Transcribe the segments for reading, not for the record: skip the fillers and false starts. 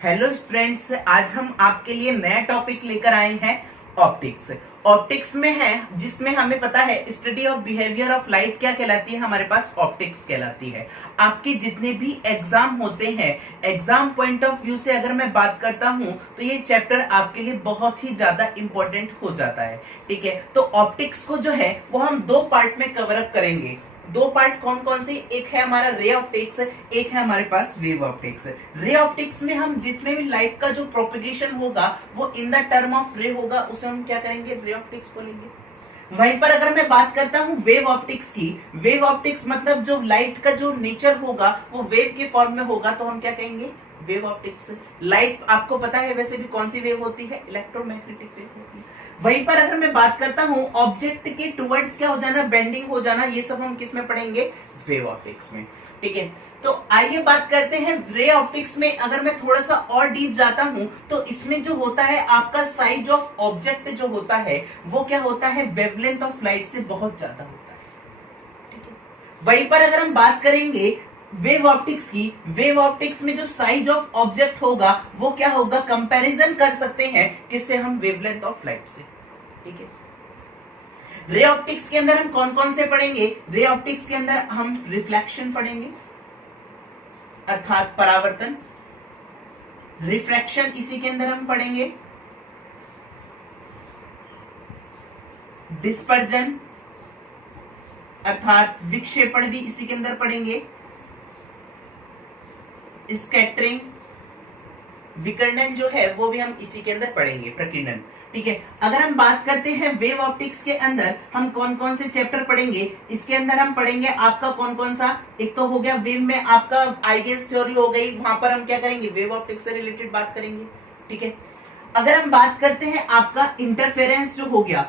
Hello students, आज हम आपके लिए नया टॉपिक लेकर आए हैं ऑप्टिक्स। ऑप्टिक्स में है जिसमें हमें पता है study of behaviour of light क्या कहलाती है, हमारे पास ऑप्टिक्स कहलाती है। आपके जितने भी एग्जाम होते हैं, एग्जाम पॉइंट ऑफ व्यू से अगर मैं बात करता हूं तो ये चैप्टर आपके लिए बहुत ही ज्यादा इंपॉर्टेंट हो जाता है। ठीक है, तो ऑप्टिक्स को जो है वो हम दो पार्ट में कवर अप करेंगे। दो पार्ट कौन कौन से, एक है हमारा रे ऑप्टिक्स, एक है हमारे पास वेव ऑप्टिक्स। रे ऑप्टिक्स में हम जिसमें भी लाइट का जो प्रोपेगेशन होगा वो इन द टर्म ऑफ रे होगा, उसे हम क्या करेंगे, रे ऑप्टिक्स बोलेंगे। वहीं पर अगर मैं बात करता हूं वेव ऑप्टिक्स की, वेव ऑप्टिक्स मतलब जो लाइट का जो नेचर होगा वो वेव के फॉर्म में होगा, तो हम क्या कहेंगे, वेव ऑप्टिक्स। लाइट आपको पता है वैसे भी कौन सी वेव होती है, इलेक्ट्रोमैग्नेटिक वेव होती है। वहीं पर अगर मैं बात करता हूं ऑब्जेक्ट के टुवर्ड्स क्या हो जाना, बेंडिंग हो जाना, ये सब हम किस में पढ़ेंगे, वेव ऑप्टिक्स में। ठीक है, तो आइए बात करते हैं रे ऑप्टिक्स में। अगर मैं थोड़ा सा और डीप जाता हूं तो इसमें जो होता है आपका साइज ऑफ ऑब्जेक्ट जो होता है वो क्या होता है, वेवलेंथ ऑफ लाइट से बहुत ज्यादा होता है। ठीक है, वहीं पर अगर हम बात करेंगे वेव ऑप्टिक्स की, वेव ऑप्टिक्स में जो साइज ऑफ ऑब्जेक्ट होगा वो क्या होगा, कंपैरिजन कर सकते हैं किससे, हम वेवलेंथ ऑफ लाइट से। ठीक है, रे ऑप्टिक्स के अंदर हम कौन कौन से पढ़ेंगे, रे ऑप्टिक्स के अंदर हम रिफ्लेक्शन पढ़ेंगे अर्थात परावर्तन, रिफ्रैक्शन इसी के अंदर हम पढ़ेंगे, डिस्पर्जन अर्थात विक्षेपण भी इसी के अंदर पढ़ेंगे, स्कैटरिंग विकिरण जो है वो भी हम इसी के अंदर पढ़ेंगे, प्रकीर्णन। ठीक है, अगर हम बात करते हैं वेव ऑप्टिक्स के अंदर हम कौन कौन से चैप्टर पढ़ेंगे, इसके अंदर हम पढ़ेंगे आपका कौन कौन सा, एक तो हो गया वेव में आपका आइगेंस थ्योरी हो गई, वहां पर हम क्या करेंगे, वेव ऑप्टिक्स से रिलेटेड बात करेंगे। ठीक है, अगर हम बात करते हैं आपका इंटरफेरेंस जो हो गया,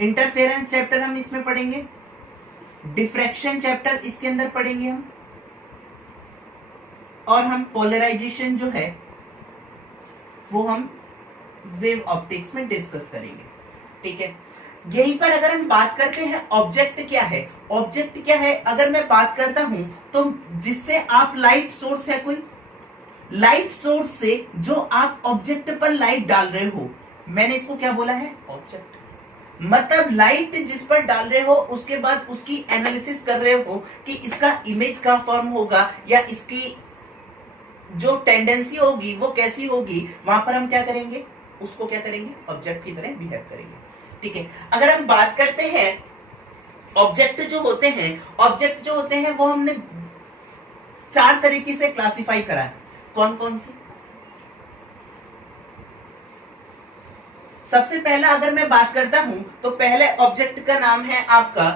इंटरफेरेंस चैप्टर हम इसमें पढ़ेंगे, डिफ्रैक्शन चैप्टर इसके अंदर पढ़ेंगे हम, और हम पोलराइजेशन जो है वो हम वेव ऑप्टिक्स में डिस्कस करेंगे। ठीक है, यहीं पर अगर हम बात करते हैं ऑब्जेक्ट क्या है, ऑब्जेक्ट क्या है अगर मैं बात करता हूं तो जिससे आप लाइट सोर्स है कोई, लाइट सोर्स से जो आप ऑब्जेक्ट पर लाइट डाल रहे हो, मैंने इसको क्या बोला है, ऑब्जेक्ट। मतलब लाइट जिस पर डाल रहे हो उसके बाद उसकी एनालिसिस कर रहे हो कि इसका इमेज का फॉर्म होगा या इसकी जो टेंडेंसी होगी वो कैसी होगी, वहां पर हम क्या करेंगे, उसको क्या करेंगे, ऑब्जेक्ट की तरह बिहेव करेंगे। ठीक है, अगर हम बात करते हैं ऑब्जेक्ट जो होते हैं, ऑब्जेक्ट जो होते हैं वो हमने चार तरीके से क्लासिफाई करा है। कौन कौन से, सबसे पहला अगर मैं बात करता हूं तो पहले ऑब्जेक्ट का नाम है आपका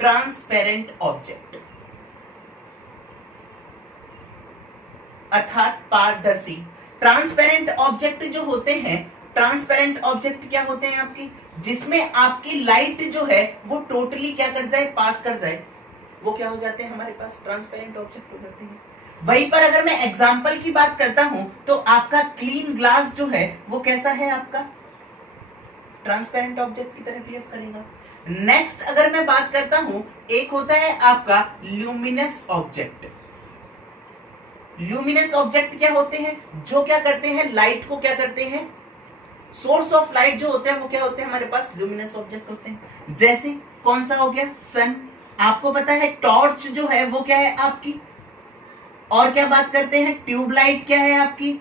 ट्रांसपेरेंट ऑब्जेक्ट अर्थात पारदर्शी। ट्रांसपेरेंट ऑब्जेक्ट जो होते हैं, ट्रांसपेरेंट ऑब्जेक्ट क्या होते हैं आपकी, जिसमें आपकी लाइट जो है वो टोटली क्या कर जाए, पास कर जाए, वो क्या हो जाते हैं, हमारे पास ट्रांसपेरेंट ऑब्जेक्ट हो जाते हैं। वहीं पर अगर मैं एग्जांपल की बात करता हूं तो आपका क्लीन ग्लास जो है वो कैसा है, आपका ट्रांसपेरेंट ऑब्जेक्ट की तरह बिहेव करेगा। नेक्स्ट अगर मैं बात करता हूं, एक होता है आपका ल्यूमिनस ऑब्जेक्ट। ल्यूमिनस ऑब्जेक्ट क्या होते हैं, जो क्या करते हैं, लाइट को क्या करते हैं, सोर्स ऑफ लाइट जो होते हैं वो क्या होते हैं, हमारे पास ल्यूमिनस ऑब्जेक्ट होते हैं। जैसे कौन सा हो गया, सन। आपको पता है टॉर्च जो है वो क्या है आपकी, और क्या बात करते हैं, ट्यूबलाइट क्या है आपकी,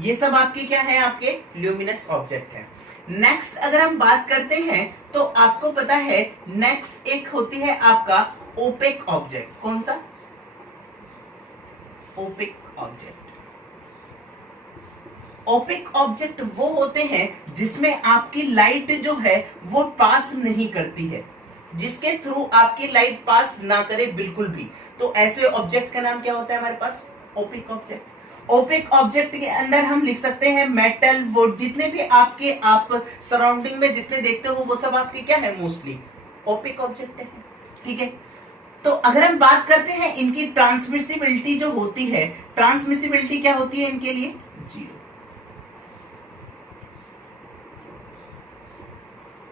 ये सब आपकी क्या है, आपके ल्यूमिनस ऑब्जेक्ट है। नेक्स्ट अगर हम बात करते हैं तो आपको पता है नेक्स्ट एक होती है आपका ओपेक ऑब्जेक्ट। कौन सा, ओपेक ऑब्जेक्ट। ओपेक ऑब्जेक्ट वो होते हैं जिसमें आपकी लाइट जो है वो पास नहीं करती है, जिसके थ्रू आपकी लाइट पास ना करे बिल्कुल भी, तो ऐसे ऑब्जेक्ट का नाम क्या होता है हमारे पास, ओपेक ऑब्जेक्ट। ओपेक ऑब्जेक्ट के अंदर हम लिख सकते हैं मेटल, वुड, जितने भी आपके आप सराउंडिंग में जितने देखते हो वो सब आपके क्या है, मोस्टली ओपेक ऑब्जेक्ट है। ठीक है, तो अगर हम बात करते हैं इनकी ट्रांसमिसिबिलिटी जो होती है, ट्रांसमिसिबिलिटी क्या होती है इनके लिए, जीरो।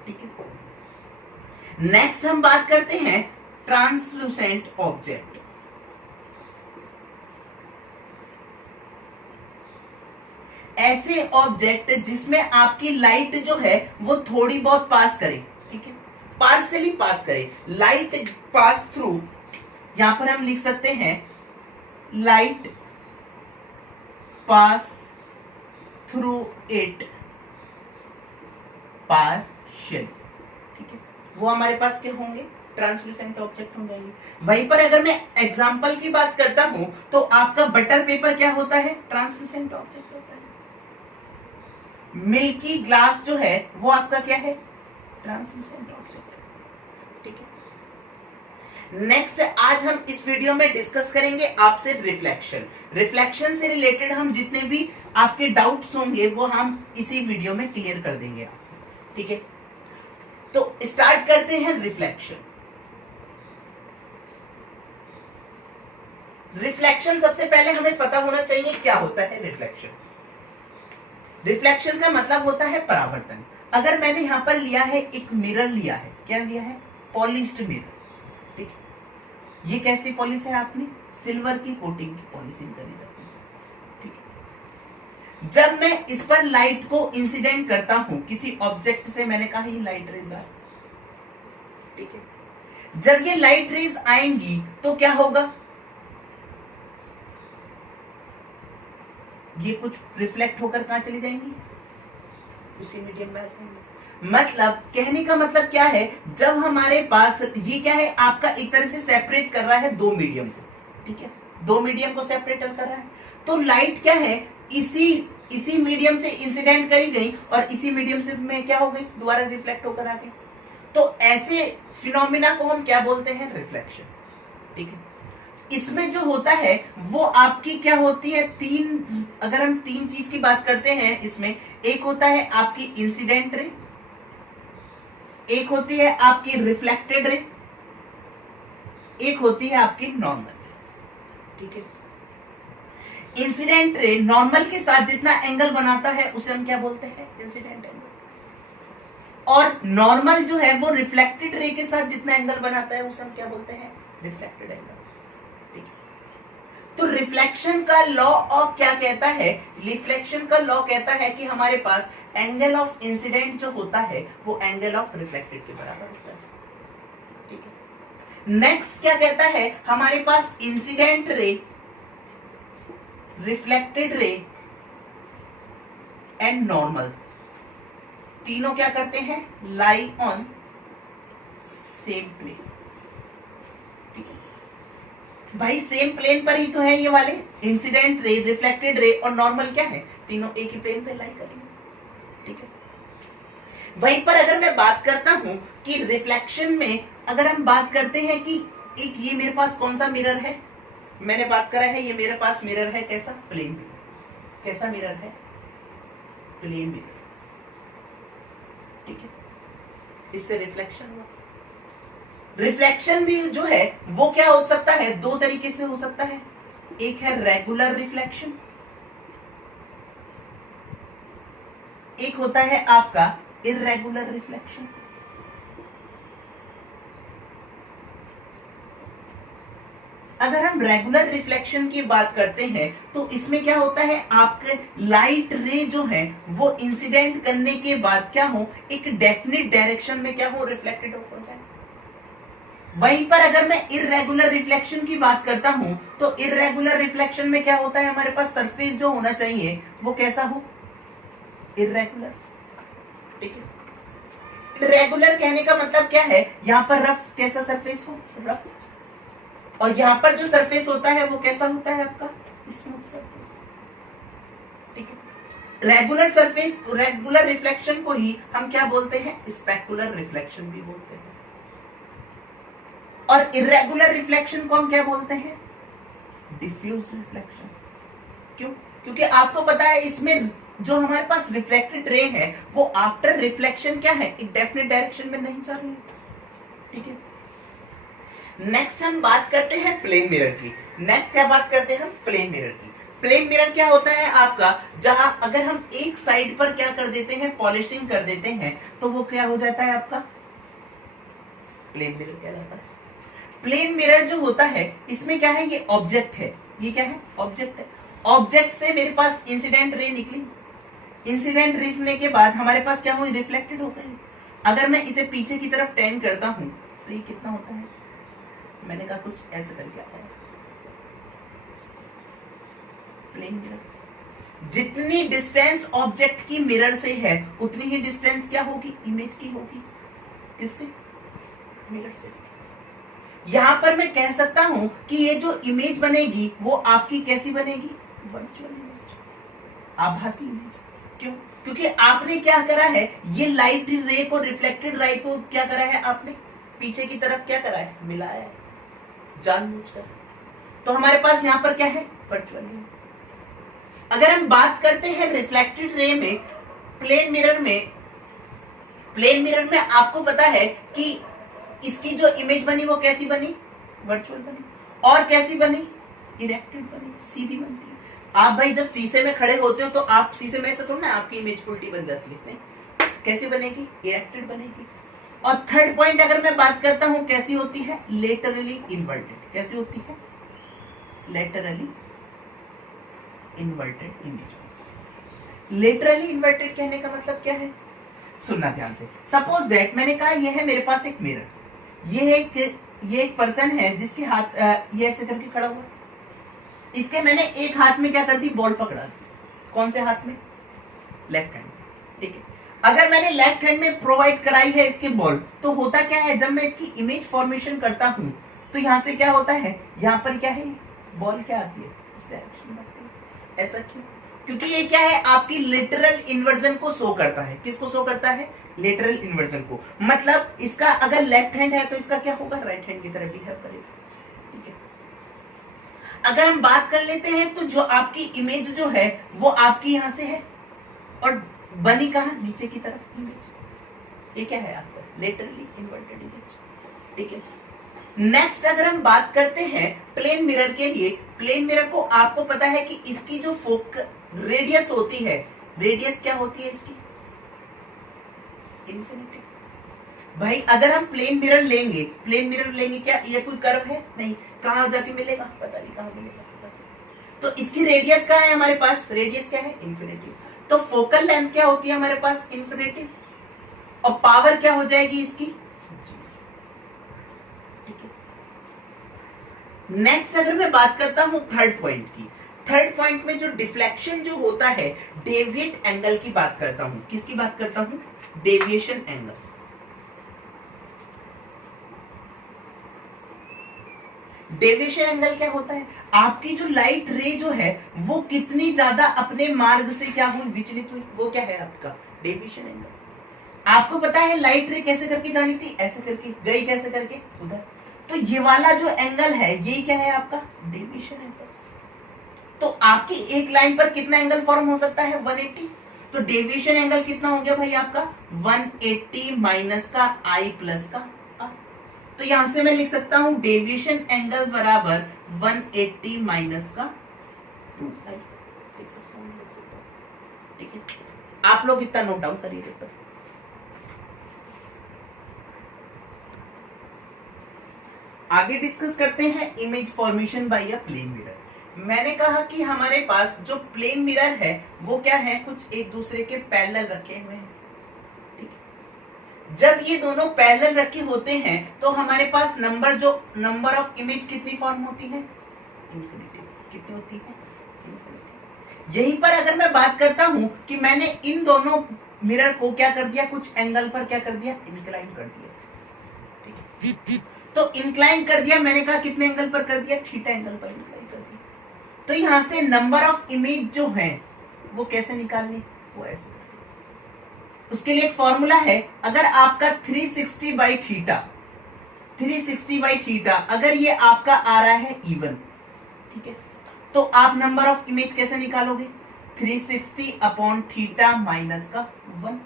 ठीक है, नेक्स्ट हम बात करते हैं ट्रांसलूसेंट ऑब्जेक्ट। ऐसे ऑब्जेक्ट जिसमें आपकी लाइट जो है वो थोड़ी बहुत पास करे, ठीक है, पार्शियली पास करे, लाइट पास थ्रू, यहां पर हम लिख सकते हैं light pass through it partial, ठीक है, वो हमारे पास क्या होंगे, ट्रांसलूसेंट ऑब्जेक्ट हो जाएंगे। वहीं पर अगर मैं एग्जांपल की बात करता हूं तो आपका बटर पेपर क्या होता है, ट्रांसलूसेंट ऑब्जेक्ट होता है। मिल्की ग्लास जो है वो आपका क्या है, ट्रांसलूसेंट ऑब्जेक्ट है, ठीक है। नेक्स्ट आज हम इस वीडियो में डिस्कस करेंगे आपसे रिफ्लेक्शन। रिफ्लेक्शन से रिलेटेड हम जितने भी आपके डाउट्स होंगे वो हम इसी वीडियो में क्लियर कर देंगे आपको, ठीक है। तो स्टार्ट करते हैं रिफ्लेक्शन। रिफ्लेक्शन सबसे पहले हमें पता होना चाहिए क्या होता है रिफ्लेक्शन। रिफ्लेक्शन का मतलब होता है परावर्तन। अगर मैंने यहां पर लिया है एक मिरर लिया है, क्या लिया है, पॉलिश्ड मिरर, ठीक है, ये कैसी पॉलिश है, आपने सिल्वर की कोटिंग की पॉलिशिंग करी जाती है, ठीक है। जब मैं इस पर लाइट को इंसिडेंट करता हूं किसी ऑब्जेक्ट से, मैंने कहा ये लाइट रेज आए, ठीक है, जब ये लाइट रेज आएंगी तो क्या होगा, ये कुछ रिफ्लेक्ट होकर कहां चली जाएंगी, उसी मीडियम में आ जाएंगी। मतलब कहने का मतलब क्या है, जब हमारे पास ये क्या है, आपका एक तरह से सेपरेट कर रहा है दो मीडियम को, ठीक है, दो मीडियम को सेपरेट कर रहा है, तो लाइट क्या है, इसी मीडियम से इंसिडेंट करी गई और इसी मीडियम से में क्या हो गई, दोबारा रिफ्लेक्ट होकर आ गई। तो ऐसे फिनोमिना को हम क्या बोलते हैं, रिफ्लेक्शन, ठीक है। इसमें जो होता है वो आपकी क्या होती है, अगर हम तीन चीज की बात करते हैं इसमें, एक होता है आपकी इंसिडेंट रे, एक होती है आपकी रिफ्लेक्टेड रे, एक होती है आपकी नॉर्मल रे, ठीक है। इंसिडेंट रे नॉर्मल के साथ जितना एंगल बनाता है उसे हम क्या बोलते हैं, इंसिडेंट एंगल, और नॉर्मल जो है वो रिफ्लेक्टेड रे के साथ जितना एंगल बनाता है उसे हम क्या बोलते हैं, रिफ्लेक्टेड एंगल। तो रिफ्लेक्शन का लॉ और क्या कहता है, रिफ्लेक्शन का लॉ कहता है कि हमारे पास एंगल ऑफ इंसिडेंट जो होता है वो एंगल ऑफ रिफ्लेक्टेड के बराबर होता है, ठीक है। नेक्स्ट क्या कहता है, हमारे पास incident ray, reflected ray and normal, तीनों क्या करते हैं, लाई ऑन सेम प्लेन, भाई सेम प्लेन पर ही तो है ये वाले, इंसिडेंट रे, रिफ्लेक्टेड रे और नॉर्मल क्या है, तीनों एक ही प्लेन पे लाई करेंगे, ठीक है। वहीं पर अगर मैं बात करता हूं कि रिफ्लेक्शन में अगर हम बात करते हैं कि एक ये मेरे पास कौन सा मिरर है, मैंने बात करा है ये मेरे पास मिरर है, कैसा, प्लेन मिरर, कैसा मिरर है, प्लेन मिरर, ठीक है, इससे रिफ्लेक्शन हुआ। रिफ्लेक्शन भी जो है वो क्या हो सकता है, दो तरीके से हो सकता है, एक है रेगुलर रिफ्लेक्शन, एक होता है आपका इर्रेगुलर रिफ्लेक्शन। अगर हम रेगुलर रिफ्लेक्शन की बात करते हैं तो इसमें क्या होता है, आपके लाइट रे जो है वो इंसिडेंट करने के बाद क्या हो, एक डेफिनेट डायरेक्शन में क्या हो, रिफ्लेक्टेड हो जाए। वहीं पर अगर मैं इर्रेगुलर रिफ्लेक्शन की बात करता हूं तो इर्रेगुलर रिफ्लेक्शन में क्या होता है, हमारे पास सरफेस जो होना चाहिए वो कैसा हो, इर्रेगुलर, ठीक है। इर्रेगुलर कहने का मतलब क्या है, यहां पर रफ कैसा सरफेस हो, रफ, और यहां पर जो सरफेस होता है वो कैसा होता है आपका, स्मूथ सरफेस, ठीक है। रेगुलर सरफेस, रेगुलर रिफ्लेक्शन को ही हम क्या बोलते हैं, स्पेकुलर रिफ्लेक्शन भी बोलते हैं, और इर्रेगुलर रिफ्लेक्शन को हम क्या बोलते हैं, डिफ्यूज रिफ्लेक्शन। क्यों, क्योंकि आपको पता है इसमें जो हमारे पास रिफ्लेक्टेड रे है वो आफ्टर रिफ्लेक्शन क्या है, एक डेफिनेट डायरेक्शन में नहीं जा रही है, ठीक है। नेक्स्ट हम बात करते हैं प्लेन मिरर की। नेक्स्ट क्या बात करते हैं हम, प्लेन मिरर की। प्लेन मिरर क्या होता है आपका, जहां अगर हम एक साइड पर क्या कर देते हैं, पॉलिशिंग कर देते हैं तो वो क्या हो जाता है आपका, प्लेन मिरर कहलाता है। प्लेन मिरर जो होता है इसमें क्या है, ये ऑब्जेक्ट है, ये क्या है, ऑब्जेक्ट है। ऑब्जेक्ट से मेरे पास इंसिडेंट रे निकली, इंसिडेंट रे निकलने के बाद हमारे पास क्या हुई, रिफ्लेक्टेड हो गई। अगर मैं इसे पीछे की तरफ टर्न करता हूं तो ये कितना होता है, मैंने कहा कुछ ऐसे करके आता है। प्लेन मिरर, जितनी डिस्टेंस ऑब्जेक्ट की मिरर से है उतनी ही डिस्टेंस क्या होगी, इमेज की होगी, किससे, मिरर से। यहां पर मैं कह सकता हूं कि ये जो इमेज बनेगी वो आपकी कैसी बनेगी, वर्चुअल इमेज, आभासी इमेज। क्यों, क्योंकि आपने क्या करा है, ये लाइट रे को, रिफ्लेक्टेड लाइट को क्या करा है, आपने पीछे की तरफ क्या करा है, मिलाया है जानबूझकर। तो हमारे पास यहां पर क्या है, वर्चुअल इमेज। अगर हम बात करते हैं रिफ्लेक्टेड रे में, प्लेन मिरर में आपको पता है कि इसकी जो इमेज बनी वो कैसी बनी, वर्चुअल बनी। और कैसी बनी, इरेक्टेड बनी, सीधी बनती है। आप भाई जब शीशे में खड़े होते हो तो आप शीशे में ऐसा थोड़ा ना आपकी इमेज उल्टी बन जाती है, नहीं, कैसी बनेगी, इरेक्टेड बनेगी। और थर्ड पॉइंट अगर मैं बात करता हूं कैसी होती है, लेटरली इन्वर्टेड। कैसी होती है, laterally inverted image. Laterally inverted कहने का मतलब क्या है, सुनना ध्यान से। सपोज दैट मैंने कहा ये है मेरे पास एक मिरर, ये एक पर्सन है जिसके हाथ ये ऐसे करके खड़ा हुआ, इसके मैंने एक हाथ में क्या कर दी, बॉल पकड़ा दी। कौन से हाथ में, लेफ्ट हैंड, ठीक है। अगर मैंने लेफ्ट हैंड में प्रोवाइड कराई है इसके बॉल, तो होता क्या है, जब मैं इसकी इमेज फॉर्मेशन करता हूं तो यहां से क्या होता है, यहां पर क्या है, बॉल क्या आती है, इस डायरेक्शन में आती है। ऐसा क्यों, क्योंकि ये क्या है, आपकी लिटरल इन्वर्जन को शो करता है। किसको शो करता है, लेटरल इन्वर्जन को। मतलब इसका अगर लेफ्ट हैंड है तो इसका क्या होगा, राइट हैंड की तरह बिहेव करेगा, ठीक है। अगर हम बात कर लेते हैं तो जो आपकी इमेज जो है वो आपकी यहां से है और बनी कहां, नीचे की तरफ इमेज। ये क्या है आपका, लेटरली इन्वर्टेड इमेज, ठीक है। नेक्स्ट अगर हम बात करते हैं प्लेन मिरर के लिए, प्लेन मिरर को आपको पता है कि इसकी जो रेडियस होती है, रेडियस क्या होती है इसकी, इन्फिनिटी। भाई अगर हम प्लेन मिरर लेंगे, क्या ये कोई कर्व है, नहीं, कहां जाके मिलेगा, पता नहीं कहां मिलेगा। तो इसकी रेडियस क्या है, हमारे पास रेडियस क्या है, इन्फिनिटी। तो फोकल लेंथ क्या होती है हमारे पास, इन्फिनिटी। और पावर क्या हो जाएगी इसकी, ठीक है। नेक्स्ट अगर मैं बात करता हूं थर्ड पॉइंट की, थर्ड पॉइंट में जो डिफ्लेक्शन जो होता है, डेविएट एंगल की बात करता हूं। किसकी बात करता हूं, डेविएशन एंगल। डेविएशन एंगल क्या होता है, आपकी जो लाइट रे जो है वो कितनी ज्यादा अपने मार्ग से क्या हुई, विचलित हुई, वो क्या है आपका डेविएशन एंगल। आपको पता है लाइट रे कैसे करके जानी थी, ऐसे करके गई, कैसे करके उधर। तो ये वाला जो एंगल है ये क्या है आपका, डेविएशन एंगल। तो आपकी एक लाइन पर कितना एंगल फॉर्म हो सकता है, 180। तो डेविएशन एंगल कितना हो गया भाई आपका, 180 माइनस का आई प्लस का आर। तो यहां से मैं लिख सकता हूं डेविएशन एंगल बराबर 180 माइनस का 2i, लिख सकता हूं, ठीक है। आप लोग इतना नोट डाउन करिए जब तक। आगे डिस्कस करते हैं image formation by a plane mirror. मैंने कहा कि हमारे पास जो प्लेन मिरर है वो क्या है, कुछ एक दूसरे के पैरेलल रखे हुए हैं, ठीक है। जब ये दोनों पैरेलल रखे होते हैं तो हमारे पास नंबर ऑफ इमेज कितनी फॉर्म होती है, इन्फिनिटी। कितनी होती है, इन्फिनिटी। यहीं पर अगर मैं बात करता हूं कि मैंने इन दोनों मिरर को क्या कर दिया, कुछ एंगल पर क्या कर दिया, इंक्लाइन कर दिया, ठीक है। तो इंक्लाइन कर दिया, मैंने कहा कितने एंगल पर कर दिया, थीटा एंगल पर इंक्लाइन कर दिया। तो यहां से नंबर ऑफ इमेज जो है वो कैसे निकालनी, वो ऐसे। उसके लिए एक फॉर्मूला है, अगर आपका 360 बाई थीटा, 360 बाई थीटा अगर ये आपका आ रहा है इवन, ठीक है, तो आप नंबर ऑफ इमेज कैसे निकालोगे, 360 अपॉन थीटा माइनस का 1,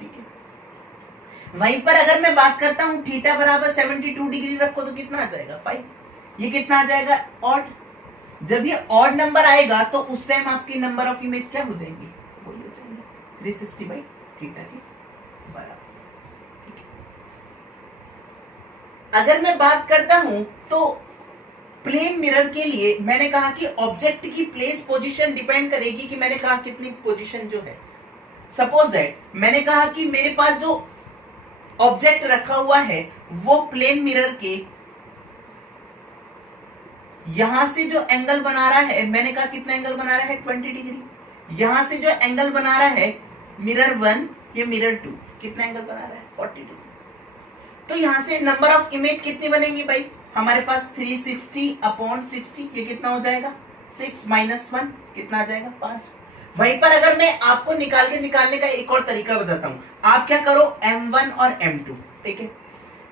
ठीक है। वहीं पर अगर मैं बात करता हूं थीटा बराबर 72 डिग्री रखो तो कितना आ जाएगा, 5। ये कितना आ जाएगा, ऑड। जब ये ऑड नंबर आएगा तो उस टाइम आपकी नंबर ऑफ इमेज क्या हो जाएंगी, वही हो जाएंगे 360 बाई थीटा के बराबर, ठीक है। अगर मैं बात करता हूं तो प्लेन मिरर के लिए मैंने कहा कि ऑब्जेक्ट की प्लेस पोजीशन डिपेंड करेगी कि मैंने कहा कितनी पोजीशन जो है। सपोज दैट मैंने कहा कि मेरे पास जो ऑब्जेक्ट रखा हुआ है वो प्लेन मिरर के यहां से जो एंगल बना रहा है, मैंने कहा कितना एंगल बना रहा है 20 डिग्री। यहां से जो एंगल बना रहा है मिरर 1 ये मिरर 2 कितना एंगल बना रहा है 40 डिग्री। तो यहां से नंबर ऑफ इमेज कितनी बनेंगी भाई हमारे पास 360 अपॉन 60 ये कितना हो जाएगा 6 माइनस 1 कितना आ जाएगा 5। वहीं पर अगर मैं आपको निकालने का एक और तरीका बताता हूं, आप क्या करो M1 और M2, ठीक है।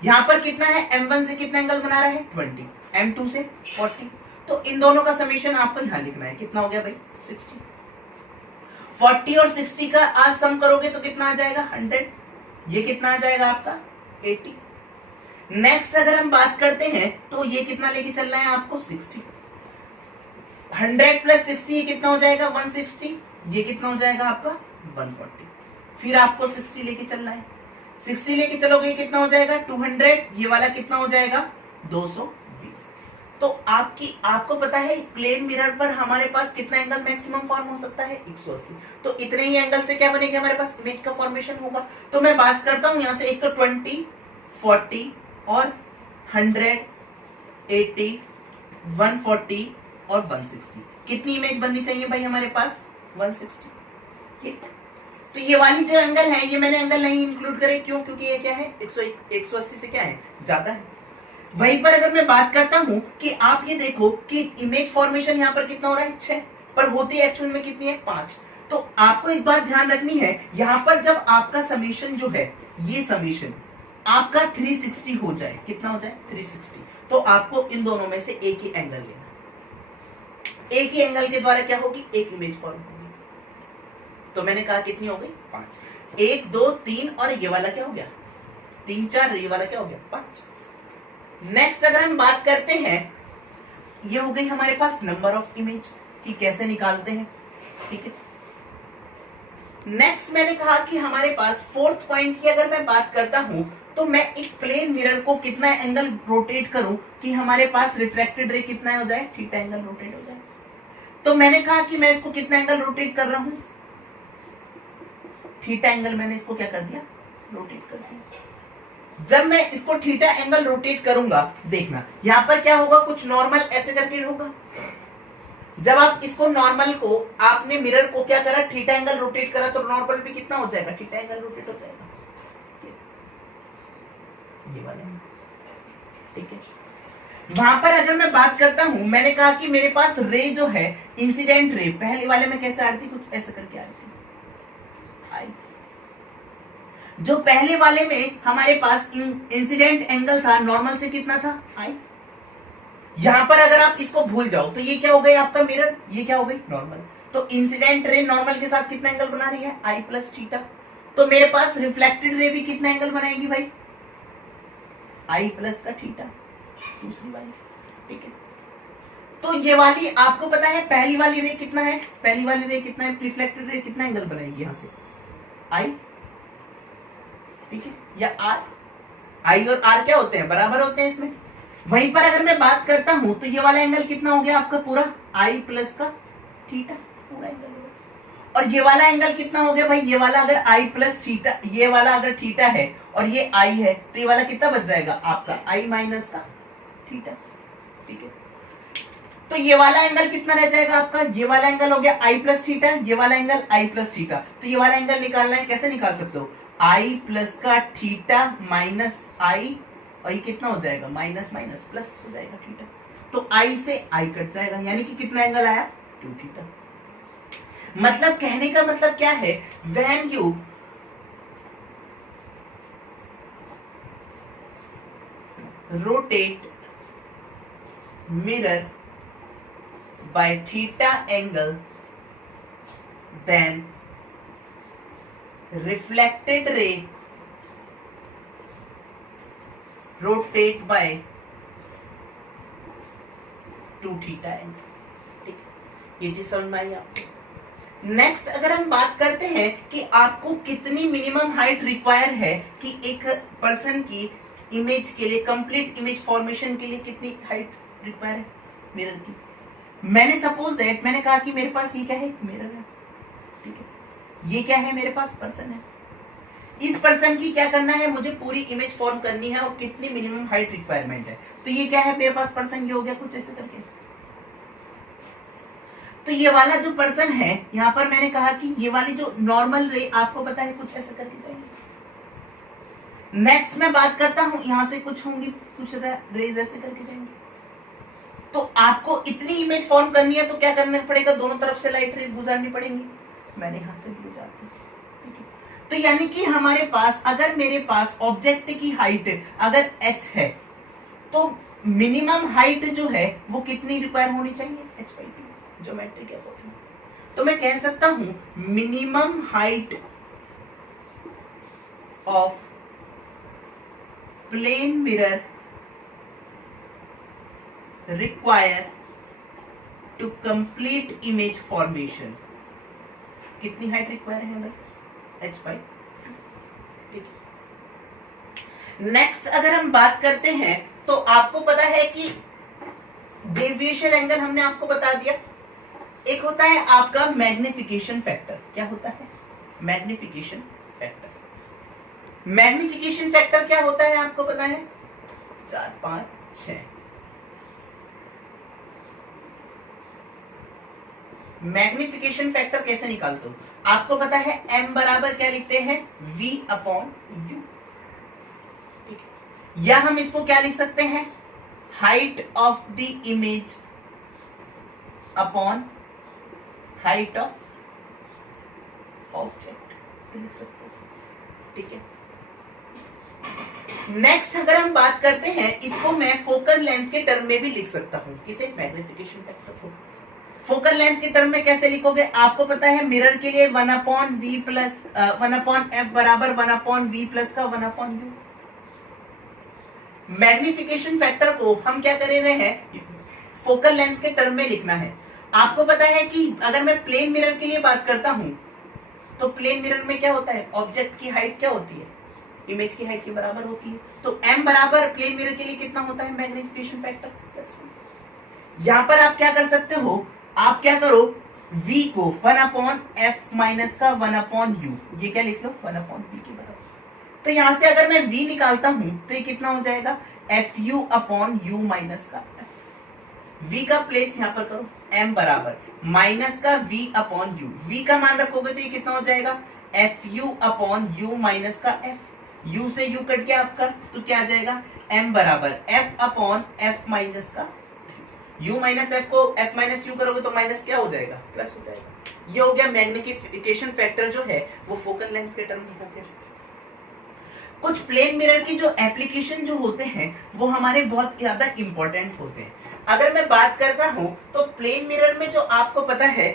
यहां पर कितना है M1 से कितना एंगल बना रहा है 20, M2 से 40, तो इन दोनों का समीशन आपको यहां लिखना है। कितना हो गया भाई 60। 40 और 60 का आज सम करोगे तो कितना आ जाएगा 100, ये कितना आ जाएगा आपका 80। नेक्स्ट अगर हम बात करते हैं तो ये कितना लेके चल रहा है आपको 60। 100 प्लस 60 ये कितना हो जाएगा 160, ये कितना हो जाएगा आपका 140। फिर आपको 60 लेके चलना है, 60 लेके चलोगे कितना हो जाएगा 200, ये वाला कितना हो जाएगा 220। तो आपको पता है प्लेन मिरर पर हमारे पास कितना एंगल मैक्सिमम फॉर्म हो सकता है 180। तो इतने ही एंगल से क्या बनेगा हमारे पास इमेज का फॉर्मेशन होगा। तो मैं बात करता हूं यहां से एक तो 20, 40 और 100, 80, 140 और 160 कितनी इमेज बननी चाहिए भाई हमारे पास 160। तो ये वाली जो एंगल है ये मैंने एंगल नहीं इंक्लूड करे, क्यों? क्योंकि ये क्या है 180 से क्या है ज्यादा है। वहीं पर अगर मैं बात करता हूं कि आप ये देखो कि इमेज फॉर्मेशन यहाँ पर कितना हो रहा है 6, पर होती एक्चुअल में कितनी है 5। तो आपको एक बात ध्यान रखनी है, यहाँ पर जब आपका समीशन जो है ये समीशन आपका 360 हो जाए, कितना हो जाए 360, तो आपको इन दोनों में से एक ही एंगल लेना। एक ही एंगल के द्वारा क्या होगी एक इमेज फॉर्म होगी। तो मैंने कहा कितनी हो गई 5, 1 2 3 और ये वाला क्या हो गया 3 4, ये वाला क्या हो गया 5। नेक्स्ट अगर हम बात करते हैं, ये हो गई हमारे पास नंबर ऑफ इमेज कि कैसे निकालते हैं, ठीक है। नेक्स्ट मैंने कहा कि हमारे पास फोर्थ पॉइंट की अगर मैं बात करता हूं तो मैं एक प्लेन मिरर को कितना एंगल रोटेट करूं कि हमारे पास रिफ्लेक्टेड रे कितना हो जाए थीटा एंगल रोटेट हो जाए। तो मैंने कहा कि मैं इसको कितना एंगल रोटेट कर रहा हूं थीटा एंगल, मैंने इसको क्या कर दिया रोटेट कर दिया। जब मैं इसको थीटा एंगल रोटेट करूंगा देखना यहां पर क्या होगा, कुछ नॉर्मल ऐसे करके होगा। जब आप इसको नॉर्मल को आपने मिरर को क्या करा थीटा एंगल रोटेट करा तो नॉर्मल भी कितना हो जाएगा थीटा एंगल रोटेट हो जाएगा, ये वाले, ठीक है। वहां पर अगर मैं बात करता हूं, मैंने कहा कि मेरे पास रे जो है इंसिडेंट रे पहले वाले में कैसे आ रही थी कुछ ऐसे करके आ रही थी आई। जो पहले वाले में हमारे पास इंसिडेंट एंगल था नॉर्मल से कितना था आई। यहां पर अगर आप इसको भूल जाओ तो ये क्या हो गई आपका मिरर, ये क्या हो गई नॉर्मल। तो इंसिडेंट रे नॉर्मल के साथ कितना एंगल बना रही है आई प्लस थीटा। तो मेरे पास रिफ्लेक्टेड रे भी कितना एंगल बनाएगी भाई आई प्लस का थीटा, दूसरी वाली, ठीक है। तो ये वाली आपको पता है पहली वाली रे कितना है, पहली वाली रे कितना है रिफ्लेक्टेड रे कितना एंगल बनाएगी यहां से आई, ठीक है, या आर। आई और आर क्या होते हैं बराबर होते हैं इसमें। वहीं पर अगर मैं बात करता हूं तो ये वाला एंगल कितना हो गया आपका पूरा आई प्लस का थीटा पूरा एंगल हो गया। और ये वाला एंगल कितना हो गया भाई, ये वाला अगर आई प्लस थीटा, ये वाला अगर थीटा है और ये आई है तो ये वाला कितना बच जाएगा आपका आई माइनस का थीटा, ठीक है। तो ये वाला एंगल कितना रह जाएगा आपका, ये वाला एंगल हो गया आई प्लस थीटा, ये वाला एंगल आई प्लस थीटा। तो ये वाला एंगल निकालना है, कैसे निकाल सकते हो आई प्लस का थीटा माइनस आई, और ये कितना हो जाएगा माइनस माइनस प्लस हो जाएगा थीटा। तो आई से आई कट जाएगा, यानी कि कितना एंगल आया 2 थीटा। मतलब कहने का मतलब क्या है, when you rotate mirror by theta angle, then reflected ray rotate by 2 theta angle, ठीक, ये चीज समझ में आई आपको। नेक्स्ट अगर हम बात करते हैं कि आपको कितनी मिनिमम हाइट रिक्वायर है कि एक पर्सन की इमेज के लिए, कंप्लीट इमेज फॉर्मेशन के लिए कितनी हाइट रिक्वायर है मिरर की? मैंने सपोज दैट मैंने कहा कि मेरे पास ये क्या है, मिरर है, ठीक है, ये क्या है मेरे पास, पर्सन है। इस पर्सन की क्या करना है, मुझे पूरी इमेज फॉर्म करनी है और कितनी मिनिमम हाइट रिक्वायरमेंट है। तो ये क्या है मेरे पास पर्सन, ये हो गया कुछ ऐसे करके। तो ये वाला जो पर्सन है यहां पर मैंने कहा कि ये वाली जो नॉर्मल रे आपको पता है कुछ ऐसे करके जाएंगे। नेक्स्ट मैं बात करता हूं, यहां से कुछ होंगी, कुछ रेज ऐसे करके जाएंगे। तो आपको इतनी इमेज फॉर्म करनी है तो क्या करना पड़ेगा, दोनों तरफ से लाइट रे गुजारनी पड़ेंगी। मैंने यहां से गुजारती, ठीक है। तो यानी कि हमारे पास, अगर मेरे पास ऑब्जेक्ट की हाइट अगर h है तो मिनिमम हाइट जो है वो कितनी रिक्वायर होनी चाहिए, h/p ज्योमेट्रिक अकॉर्डिंग। तो मैं कह सकता हूं minimum height of plane mirror require to complete image formation, कितनी हाइट रिक्वायर है भाई, h/2, ठीक है। नेक्स्ट अगर हम बात करते हैं तो आपको पता है कि डेविएशन एंगल हमने आपको बता दिया। एक होता है आपका मैग्निफिकेशन फैक्टर, क्या होता है मैग्निफिकेशन फैक्टर। मैग्निफिकेशन फैक्टर क्या होता है आपको पता है, 4, 5, 6। मैग्निफिकेशन फैक्टर कैसे निकालते हो, आपको पता है m बराबर क्या लिखते हैं, v/u, ठीक है। या हम इसको क्या लिख सकते हैं, height of the image upon height of object लिख सकते हो, ठीक है। नेक्स्ट अगर हम बात करते हैं, इसको मैं फोकल लेंथ के टर्म में भी लिख सकता हूं, किसे, मैग्निफिकेशन फैक्टर को। फोकल लेंथ के टर्म में कैसे लिखोगे, आपको पता है मिरर के लिए 1/v प्लस 1/f बराबर 1/v प्लस का 1/u। मैग्निफिकेशन फैक्टर को हम क्या कर रहे हैं, फोकल लेंथ के टर्म में लिखना है। आपको पता है कि अगर मैं प्लेन मिरर के लिए बात करता हूं तो प्लेन मिरर में क्या होता है, ऑब्जेक्ट की हाइट क्या होती है, इमेज की हाइट के बराबर होती है। तो m बराबर प्लेन मिरर के लिए कितना होता है मैग्निफिकेशन फैक्टर, यहां पर आप क्या कर सकते हो, आप क्या करो, v को 1/f माइनस का 1/u, ये क्या लिख लो 1/v के बराबर। तो यहां से अगर मैं v निकालता हूं तो ये कितना हो जाएगा, fu/u माइनस का f। v का प्लेस यहां पर करो, m बराबर माइनस का v/u, v का मान रखोगे तो ये कितना हो जाएगा, fu/u माइनस का f। u से u कट गया आपका, तो क्या आ जाएगा, m बराबर f/f माइनस का u माइनस f को f माइनस u करोगे तो माइनस क्या हो जाएगा, प्लस हो जाएगा। ये हो गया मैग्निफिकेशन फैक्टर जो है वो फोकल लेंथ के टर्म में हो गया। कुछ प्लेन मिरर की जो एप्लीकेशन जो होते हैं वो हमारे बहुत ज्यादा इंपॉर्टेंट होते हैं। अगर मैं बात करता हूं तो प्लेन मिरर में जो आपको पता है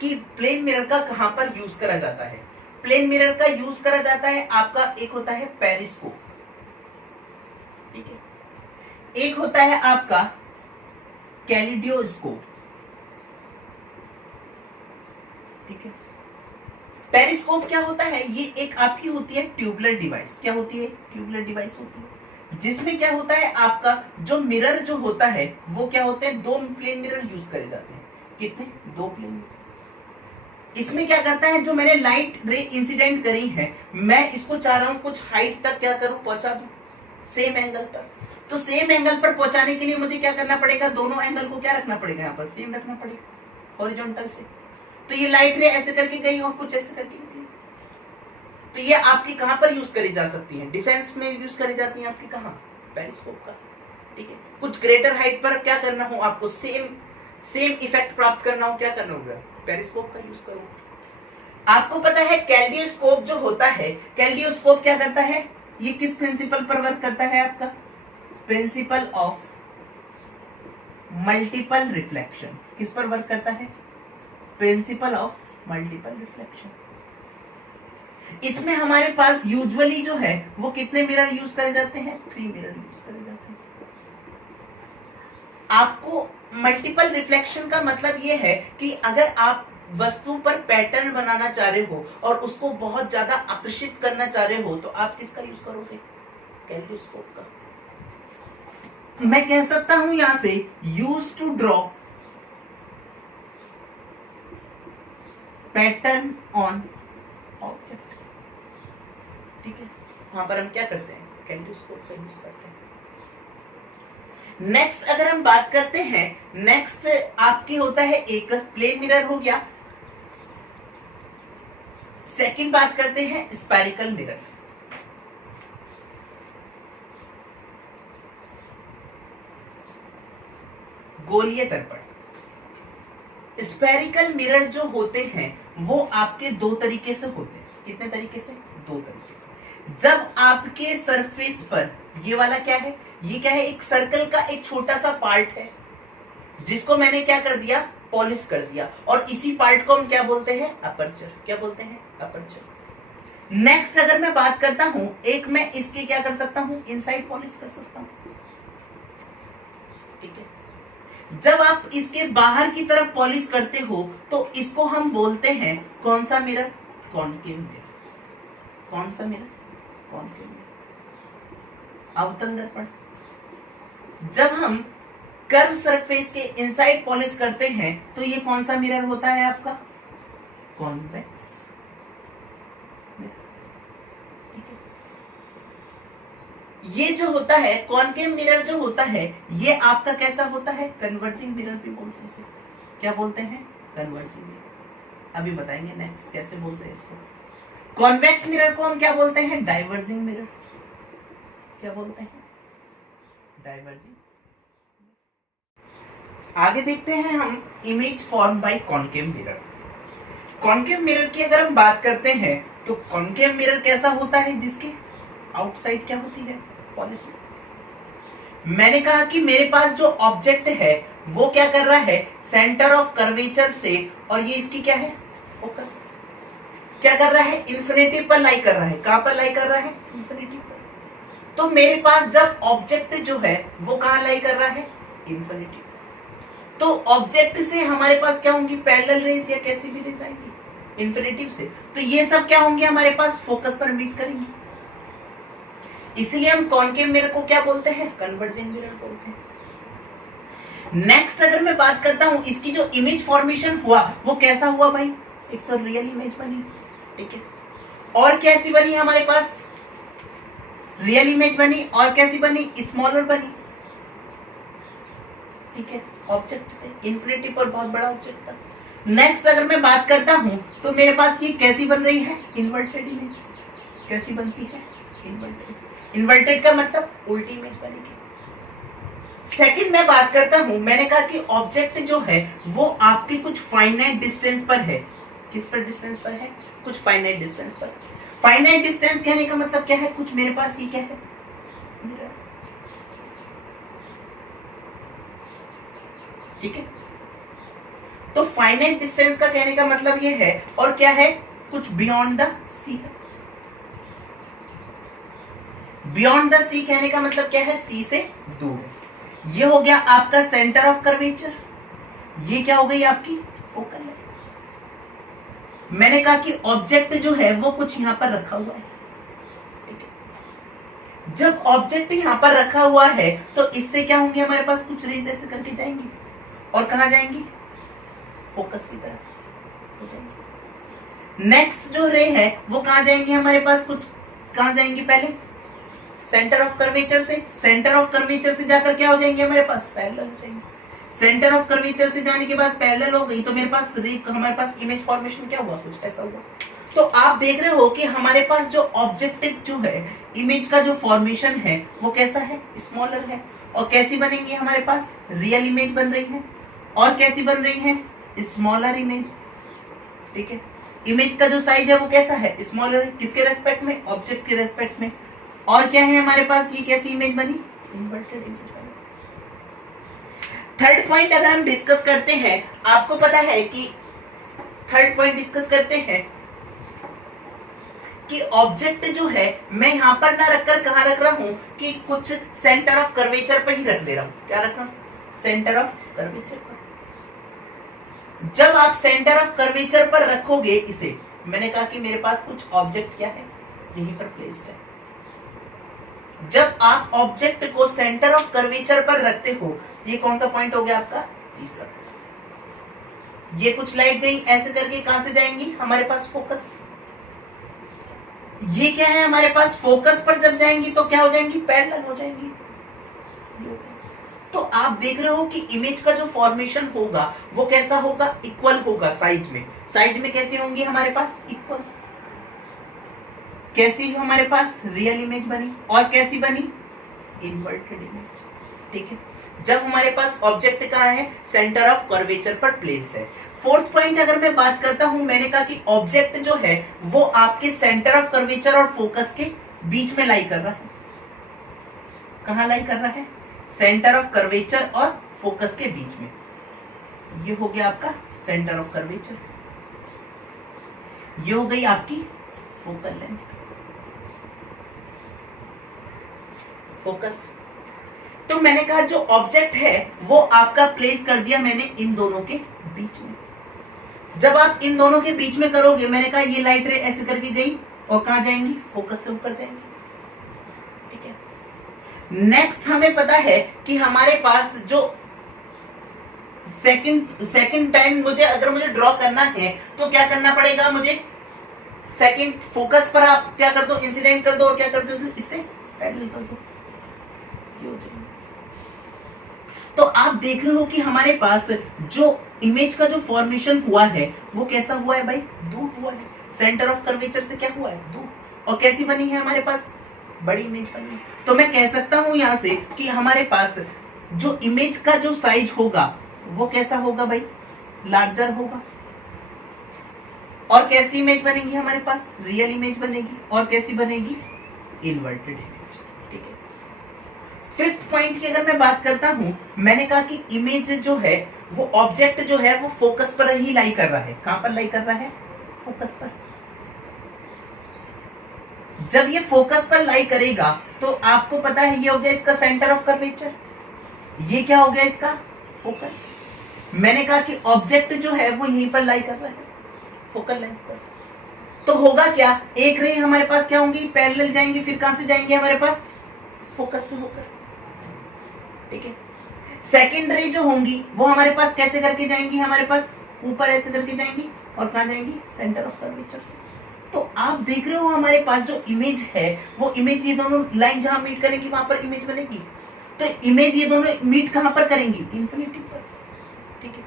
कि प्लेन मिरर का कहां पर यूज करा जाता है, प्लेन मिरर का यूज करा जाता है आपका, एक होता है पेरिस्कोप, ठीक है, एक होता है आपका कैलिडियोस्कोप, ठीक है। पेरिस्कोप क्या होता है, ये एक आपकी होती है ट्यूबुलर डिवाइस, क्या होती है, ट्यूबुलर डिवाइस होती है, जिसमें क्या होता है आपका जो मिरर जो होता है वो क्या होते हैं, 2 प्लेन मिरर यूज करे जाते हैं, कितने, 2 प्लेन मिरर। इसमें क्या करता है, जो मैंने लाइट रे इंसिडेंट करी है मैं इसको चाह रहा हूं कुछ हाइट तक क्या करूं, पहुंचा दूं सेम एंगल पर। तो सेम एंगल पर पहुंचाने के लिए मुझे क्या करना पड़ेगा, दोनों एंगल को क्या रखना पड़ेगा, यहाँ पर सेम रखना पड़ेगा हॉरिजॉन्टल से। तो ये लाइट रे ऐसे करके गई और कुछ ऐसे करके गई, तो ये आपकी कहां पर यूज करी जा सकती है, डिफेंस में यूज करी जाती है आपकी, कहां, पेरिस्कोप का, ठीक है। कुछ ग्रेटर हाइट पर क्या करना हो आपको, सेम इफेक्ट प्राप्त करना हो, क्या करना होगा, पेरिस्कोप का यूज करो। आपको पता है कैलिडियोस्कोप जो होता है, कैलिडियोस्कोप क्या करता है, ये किस प्रिंसिपल पर वर्क करता है आपका, प्रिंसिपल ऑफ मल्टीपल रिफ्लेक्शन, किस पर वर्क करता है, प्रिंसिपल ऑफ मल्टीपल रिफ्लेक्शन। इसमें हमारे पास यूजुअली जो है वो कितने मिरर यूज करे जाते हैं, 3 मिरर यूज करे जाते हैं। आपको मल्टीपल रिफ्लेक्शन का मतलब ये है कि अगर आप वस्तु पर पैटर्न बनाना चाह रहे हो और उसको बहुत ज्यादा आकर्षित करना चाह रहे हो तो आप किसका यूज करोगे, कैल्यूस्कोप का। मैं कह सकता हूं यहां से use to draw pattern on object. ठीक है, वहां पर हम क्या करते हैं, कैल्यूस्कोप का यूज करते हैं। नेक्स्ट अगर हम बात करते हैं, नेक्स्ट आपकी होता है एक प्लेन मिरर हो गया। सेकंड बात करते हैं स्फेरिकल मिरर। गोलीय दर्पण। स्फेरिकल मिरर जो होते हैं वो आपके दो तरीके से होते हैं। कितने तरीके से, दो तरीके से। जब आपके सरफेस पर ये वाला क्या है, ये क्या है, एक सर्कल का एक छोटा सा पार्ट है जिसको मैंने क्या कर दिया, पॉलिश कर दिया, और इसी पार्ट को हम क्या बोलते हैं, अपर्चर। क्या बोलते हैं, अपर्चर। नेक्स्ट अगर मैं बात करता हूं, एक मैं इसके क्या कर सकता हूं, इनसाइड पॉलिश कर सकता हूं। ठीक है, जब आप इसके बाहर की तरफ पॉलिश करते हो तो इसको हम बोलते हैं कौन सा मिरर, कॉनकेव मिरर। कौन सा मिरर, कॉनकेव मिरर। अवतल दर्पण। जब हम कर्व सरफेस के इनसाइड पॉलिश करते हैं तो ये कौन सा मिरर होता है आपका, कॉन्वेक्स। ये जो होता है कॉनकेव मिरर जो होता है ये आपका कैसा होता है, कन्वर्जिंग मिरर भी बोलते हैं इसे। क्या बोलते हैं, कन्वर्जिंग मिरर। अभी बताएंगे नेक्स्ट कैसे बोलते हैं इसको। कॉन्वेक्स मिरर को हम क्या बोलते हैं, डाइवर्जिंग मिरर। क्या बोलते हैं, डाइवर्जिंग। आगे देखते हैं हम image form by concave mirror. Concave mirror की अगर हम बात करते हैं तो कॉनकेव मिरर कैसा होता है, जिसके आउटसाइड क्या होती है, पॉलिश। मैंने कहा कि मेरे पास जो ऑब्जेक्ट है वो क्या कर रहा है, सेंटर ऑफ कर्वेचर से, और ये इसकी क्या है, फोकस। क्या कर रहा है, इंफिनिटी पर लाई कर रहा है। कहां पर लाई कर रहा है, इंफिनिटी पर। तो मेरे पास जब ऑब्जेक्ट जो है वो कहां लाई कर रहा है, इंफिनिटी। तो ऑब्जेक्ट से हमारे पास क्या होंगी, पैरेलल रेज या कैसी भी रेज आएंगी, इंफिनिटी से। तो ये सब क्या होंगे, हमारे पास फोकस पर मीट करेंगे। इसलिए हम कॉनकेव मिरर को क्या बोलते हैं, कन्वर्जिंग मिरर बोलते हैं। नेक्स्ट अगर मैं बात करता हूं, इसकी जो इमेज फॉर्मेशन हुआ वो कैसा हुआ भाई, एक तो रियल इमेज बनी, ठीक है, और कैसी बनी हमारे पास, रियल इमेज बनी, और कैसी बनी, स्मॉलर बनी। ठीक है, ऑब्जेक्ट से इंफिनिटी पर बहुत बड़ा ऑब्जेक्ट था। नेक्स्ट अगर मैं बात करता हूं तो मेरे पास ये कैसी बन रही है, इन्वर्टेड इमेज। कैसी बनती है, इन्वर्टेड। इन्वर्टेड का मतलब उल्टी इमेज बनेगी। सेकंड मैं बात करता हूं, मैंने कहा कि ऑब्जेक्ट जो है वो आपके कुछ फाइनाइट डिस्टेंस पर है। किस पर डिस्टेंस पर है, कुछ फाइनाइट डिस्टेंस पर। फाइनाइट डिस्टेंस कहने का मतलब क्या है, कुछ मेरे पास ये क्या है, मिरर। ठीक है, तो फाइनाइट डिस्टेंस का कहने का मतलब ये है, और क्या है, कुछ beyond the sea. Beyond the sea कहने का मतलब क्या है, सी से दूर। ये हो गया आपका सेंटर ऑफ कर्वेचर। ये क्या हो गई आपकी फोकल है। मैंने कहा कि ऑब्जेक्ट जो है वो कुछ यहां पर रखा हुआ है। ठीक है, जब ऑब्जेक्ट यहां पर रखा हुआ है तो इससे क्या होंगे, हमारे पास कुछ रेज ऐसे करके जाएंगी, और कहां जाएंगी, फोकस की तरफ हो जाएंगी। नेक्स्ट जो रे है वो कहां जाएंगी, हमारे पास कुछ कहां जाएंगी, पहले सेंटर ऑफ कर्वेचर से। सेंटर ऑफ कर्वेचर से जाकर क्या हो जाएंगे, हमारे पास पैरेलल हो जाएंगे। सेंटर ऑफ कर्वेचर से जाने के बाद पैरेलल हो गई तो मेरे पास हमारे पास इमेज फॉर्मेशन क्या हुआ, कुछ ऐसा हुआ। तो आप देख रहे हो कि हमारे पास जो ऑब्जेक्टिव जो है, इमेज का जो फॉर्मेशन है वो कैसा है, स्मॉलर है। और कैसी बनेंगी, हमारे पास रियल इमेज बन रही है, और कैसी बन रही है, स्मॉलर इमेज। ठीक है, इमेज का जो साइज है वो कैसा है, स्मॉलर है। किसके रेस्पेक्ट में, ऑब्जेक्ट के रेस्पेक्ट में। और क्या है हमारे पास, ये कैसी इमेज बनी, इन्वर्टेड इमेज बनी। थर्ड पॉइंट अगर हम डिस्कस करते हैं, आपको पता है कि थर्ड पॉइंट डिस्कस करते हैं कि ऑब्जेक्ट जो है मैं यहां पर ना रखकर कहां रख रहा हूं, कि कुछ सेंटर ऑफ कर्वेचर पर ही रख ले रहा हूं। क्या रख रहा हूं, सेंटर ऑफ कर्वेचर पर। जब आप सेंटर ऑफ कर्वेचर पर रखोगे इसे, मैंने कहा कि मेरे पास कुछ ऑब्जेक्ट क्या है, यहीं पर प्लेस्ड है। जब आप ऑब्जेक्ट को सेंटर ऑफ कर्वेचर पर रखते हो, ये कौन सा पॉइंट हो गया आपका? तीसरा। ये कुछ लाइट गई ऐसे करके, कहां से जाएंगी हमारे पास? फोकस। ये क्या है हमारे पास? फोकस पर जब जाएंगी तो क्या हो जाएंगी? पैरेलल हो जाएंगी। तो आप देख रहे हो कि इमेज का जो फॉर्मेशन होगा वो कैसा होगा? इक्वल होगा साइज में। साइज में कैसे होंगी हमारे पास? इक्वल। कैसी हमारे पास रियल इमेज बनी, और कैसी बनी? Inverted image. ठीक है, जब हमारे पास ऑब्जेक्ट कहाँ है? सेंटर ऑफ कर्वेचर पर प्लेस्ड है। फोर्थ पॉइंट अगर मैं बात करता हूं, मैंने कहा कि ऑब्जेक्ट जो है वो आपके सेंटर ऑफ कर्वेचर और फोकस के बीच में लाई कर रहा है। कहां लाई कर रहा है? सेंटर ऑफ कर्वेचर और फोकस के बीच में। ये हो गया आपका सेंटर ऑफ कर्वेचर, ये हो गई आपकी फोकल लेंथ, फोकस। तो मैंने कहा जो ऑब्जेक्ट है वो आपका प्लेस कर दिया मैंने इन दोनों के बीच में। जब आप इन दोनों के बीच में करोगे, मैंने कहा ये लाइट रे ऐसे करके गई और कहां जाएंगी? फोकस से ऊपर जाएंगी। ठीक है, नेक्स्ट हमें पता है कि हमारे पास जो सेकंड टाइम अगर मुझे ड्रॉ करना है तो क्या करना पड़ेगा मुझे? सेकंड फोकस पर आप क्या कर दो? इंसिडेंट कर दो, और क्या कर दो? इससे पैरेलल कर दो। तो आप देख रहे हो कि हमारे पास जो इमेज का जो फॉर्मेशन हुआ है वो कैसा हुआ है भाई? दूर हुआ है। सेंटर ऑफ कर्वेचर से क्या हुआ है? दूर। और कैसी बनी है हमारे पास? बड़ी इमेज बनी है। तो मैं कह सकता हूं यहां से कि हमारे पास जो इमेज का जो साइज होगा वो कैसा होगा भाई? लार्जर होगा। और कैसी इमेज बनेगी हमारे पास? रियल इमेज बनेगी। और कैसी बनेगी? Inverted image. ठीक है, फिफ्थ पॉइंट की अगर मैं बात करता हूं, मैंने कहा कि इमेज जो है वो ऑब्जेक्ट जो है वो फोकस पर ही लाई कर रहा है। कहां पर लाई कर रहा है? फोकस पर। जब ये फोकस पर लाई करेगा तो आपको पता है ये हो गया इसका सेंटर ऑफ कर्वेचर, ये क्या हो गया इसका? फोकल। मैंने कहा कि ऑब्जेक्ट जो है वो यहीं पर लाई कर रहा है, फोकल लेंथ पर। तो होगा क्या? एक रे हमारे पास क्या होंगी? पैरेलल जाएंगी, फिर कहां से जाएंगी हमारे पास? फोकस से होकर। ठीक है, सेकंड रे जो होंगी वो हमारे पास कैसे करके जाएंगी? हमारे पास ऊपर ऐसे करके जाएंगी, और कहां जाएंगी? सेंटर ऑफ कर्वेचर से। तो आप देख रहे हो हमारे पास जो इमेज है वो इमेज, ये दोनों लाइन जहां मीट करेंगी वहां पर इमेज बनेगी। तो इमेज ये दोनों मीट कहां पर करेंगी? इन्फिनिटी पर। ठीक है,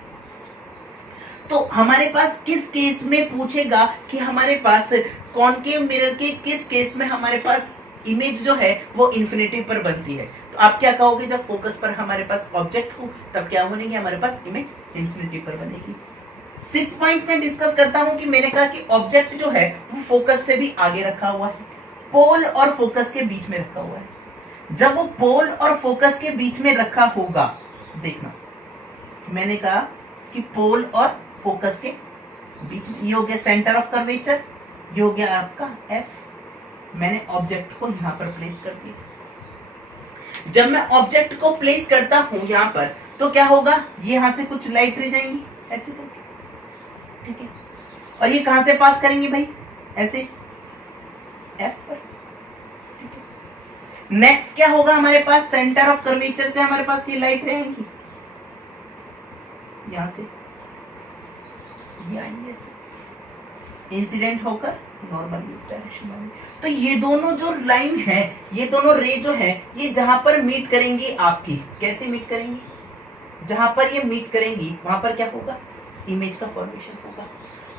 तो हमारे पास किस केस में पूछेगा कि हमारे पास कॉनकेव मिरर के किस केस में हमारे पास इमेज जो है वो इन्फिनिटी पर बनती है? तो आप क्या कहोगे? जब फोकस पर हमारे पास ऑब्जेक्ट हो तब क्या बनेगी हमारे पास? इमेज इन्फिनिटी पर बनेगी। 6 पॉइंट में डिस्कस करता हूं कि मैंने कहा कि ऑब्जेक्ट जो है वो फोकस से भी आगे रखा हुआ है, पोल और फोकस के बीच में रखा हुआ है। जब वो पोल और फोकस के बीच में रखा होगा, देखना मैंने कहा कि पोल और फोकस के बीच में, ये हो गया सेंटर ऑफ कर्वेचर, ये हो गया आपका एफ। मैंने ऑब्जेक्ट को यहां पर प्लेस कर दिया। जब मैं ऑब्जेक्ट को प्लेस करता हूं यहां पर तो क्या होगा? ये यहां से कुछ लाइट रह जाएंगी ऐसे करके। ठीक है, और ये कहां से पास करेंगे भाई? ऐसे एफ पर। ठीक है, नेक्स्ट क्या होगा हमारे पास? सेंटर ऑफ कर्वेचर से हमारे पास ये लाइट रहेंगी, यहां से ये आएंगे ऐसे, इंसिडेंट होकर नॉर्मली इस डायरेक्शन में। तो ये दोनों जो लाइन है, ये दोनों रे जो है, ये जहां पर मीट करेंगी आपकी, कैसे मीट करेंगी? जहां पर ये मीट करेंगी वहां पर क्या होगा? इमेज का फॉर्मेशन होगा।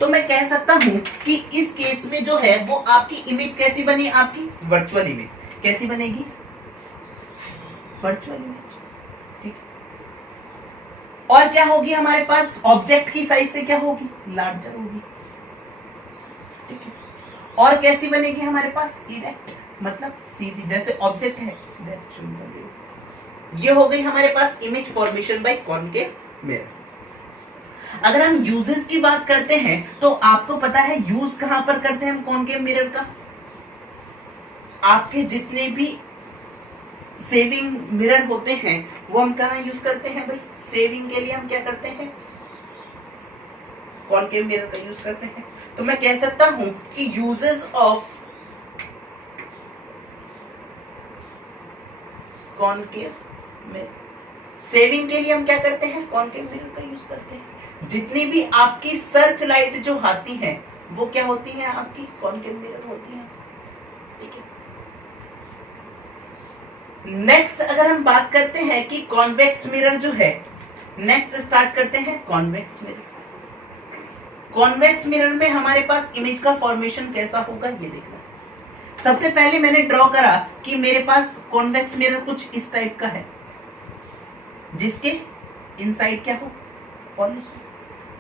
तो मैं कह सकता हूं कि इस केस में जो है वो आपकी इमेज कैसी बनी? आपकी वर्चुअल इमेज कैसी बनेगी? Virtual image. ठीक, और क्या होगी हमारे पास? ऑब्जेक्ट की साइज से क्या होगी? लार्जर होगी। ठीक है, और कैसी बनेगी हमारे पास? इरेक्ट, मतलब सीधी, जैसे ऑब्जेक्ट है इस डायरेक्शन में बनेगी। ये हो गई हमारे पास image formation by concave mirror. अगर हम यूजेस की बात करते हैं तो आपको पता है यूज कहां पर करते हैं हम कॉनकेव मिरर का? आपके जितने भी सेविंग मिरर होते हैं वो हम कहां यूज करते हैं भाई? सेविंग के लिए हम क्या करते हैं? कॉनकेव मिरर का यूज करते हैं। तो मैं कह सकता हूं कि uses of concave mirror. Saving के लिए हम क्या करते हैं, कॉनकेव मिरर का यूज करते हैं। जितनी भी आपकी सर्च लाइट जो आती है वो क्या होती है, आपकी कॉनकेव मिरर होती है। ठीक है, नेक्स्ट अगर हम बात करते हैं कि कॉन्वेक्स मिरर जो है, नेक्स्ट स्टार्ट करते हैं कॉन्वेक्स मिरर। कॉन्वेक्स मिरर में हमारे पास इमेज का फॉर्मेशन कैसा होगा ये देखना। सबसे पहले मैंने ड्रॉ करा कि मेरे पास कॉन्वेक्स मिरर कुछ इस टाइप का है, जिसके इनसाइड क्या हो, पॉलिश।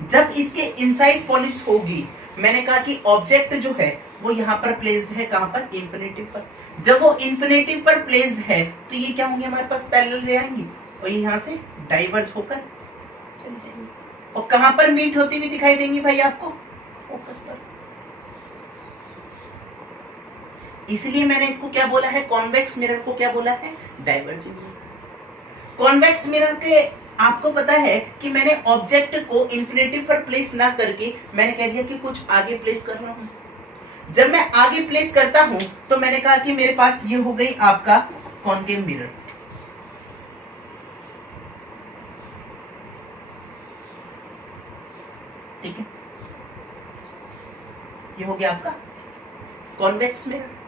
जब इसके इनसाइड पॉलिश होगी, मैंने कहा कि ऑब्जेक्ट जो है वो यहां पर प्लेस्ड है, कहां पर, इन्फिनिटिव पर। जब वो इन्फिनिटिव पर प्लेस्ड है तो ये क्या होंगे, हमारे पास पैरेलल रे आएंगी और ये यहां से डाइवर्ज होकर चली जाएंगी। और कहां पर मीट होती हुई दिखाई देंगी भाई आपको, फोकस पर। इसलिए मैंने इसको क्या बोला है, कॉन्वेक्स मिरर को क्या बोला है, डाइवर्जिंग मिरर। कॉन्वेक्स मिरर के आपको पता है कि मैंने ऑब्जेक्ट को इन्फिनिटिव पर प्लेस ना करके मैंने कह दिया कि कुछ आगे प्लेस कर रहा हूं। जब मैं आगे प्लेस करता हूं तो मैंने कहा कि मेरे पास ये हो गई आपका कॉनकेव मिरर। ठीक है, ये हो गया आपका कॉन्वेक्स मिरर।